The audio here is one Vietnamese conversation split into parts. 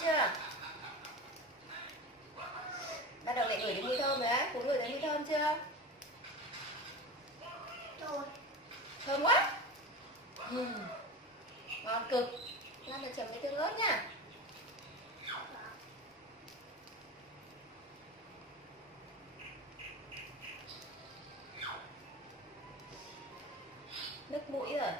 chưa? Bắt đầu lại ngửi thấy mùi thơm rồi á. Cún ngửi thấy mùi thơm chưa? Rồi. Thơm quá. Ngon cực. Lát nữa chấm với tương ớt nha. Nước mũi rồi.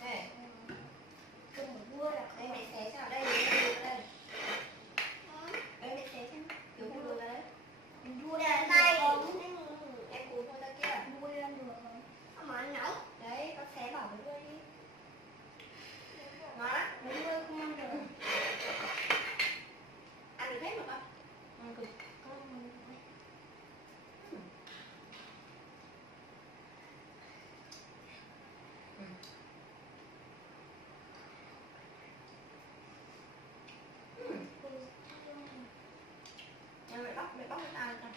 Đây. Đây mẹ xé cho đây, đây. Đây mẹ xé cho. Kiểu không được đấy. Em cúi thôi ra kia. Đấy, con xé bảo với đi. Ngon á? Ăn được hết mà con? Ăn được. Mẹ bóc cho ăn coi.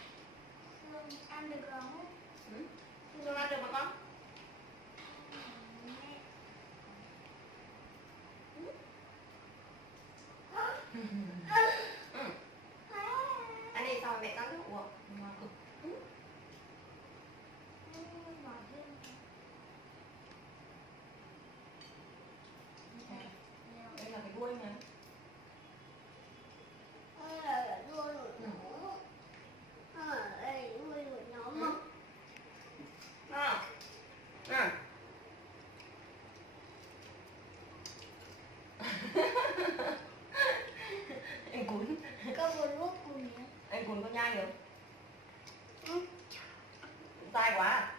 Ăn được không? Không ăn được mà con? Ăn đi xong rồi mẹ tắt nước uống. Ngon cực. Đây là cái đuôi mà. Anh cún. Anh cún có nhai được? Dai quá à?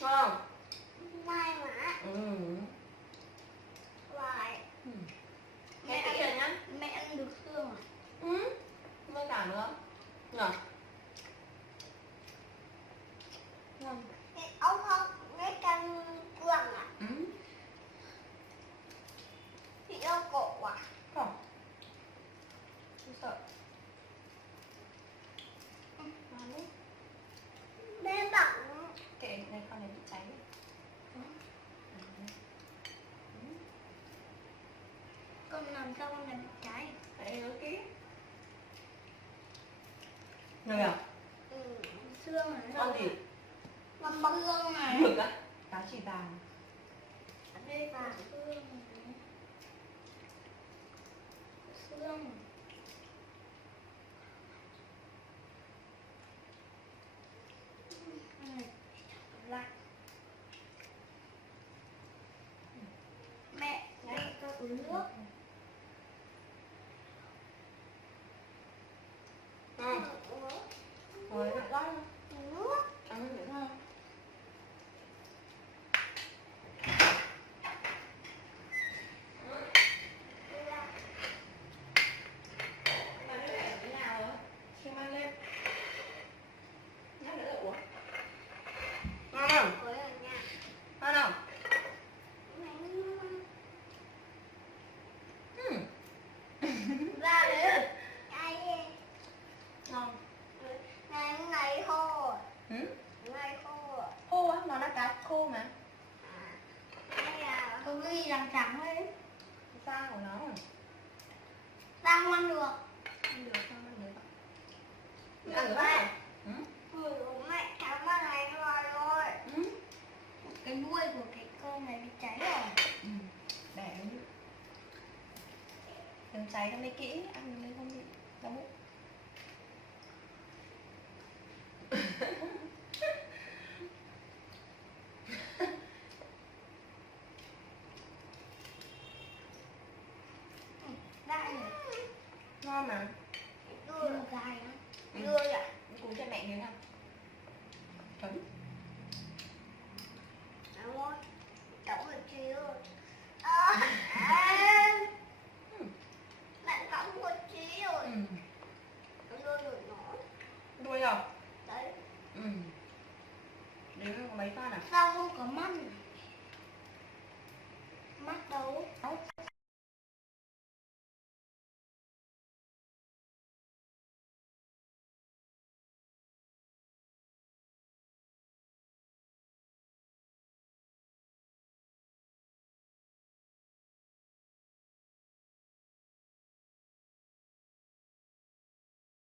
Không? Nghe kỹ rồi nhá. Mẹ ăn được xương à? Không cảm nữa. Nhở? Ngon. Ông không nghe canh quăng à? Chị đau cổ à? Không. Không sợ. Ngon đấy. Bé bỏng. Kệ này con này bị cháy. Con làm sao con này bị cháy? Đấy, nhớ kỹ. Rồi à? Xương này. Con gì? Con xương này. Mực á? Cá chỉ vàng. Đây là xương. Xương. Lại. Mẹ, đây con uống nước. Rồi, lại đó. Nước. Ăn được không? Ra đấy. Ngon. Ngày khô. Ừ? Ngày khô. Khô á, nó là cá khô mà. Đây là có ghi làm trắng đấy. Da của nó. Đang ăn được. Ăn được không? Ăn được không? Ăn được không? Mẹ cắm vào này rồi. Cái đuôi của cái con này bị cháy rồi. Để đừng cháy nó mới kỹ, ăn mới không bị đau bụng. Đại rồi. Ngon mà. Đưa dài lắm. Đưa vậy. Cúi cho mẹ miếng nào. Cấm. Đúng rồi. Cậu rồi chưa? Bạn cắm một chí rồi. Đuôi rồi nó. Đuôi rồi. Đấy. Đếm có mấy con à? Sao không có mắt? Mắt đâu? Ốc.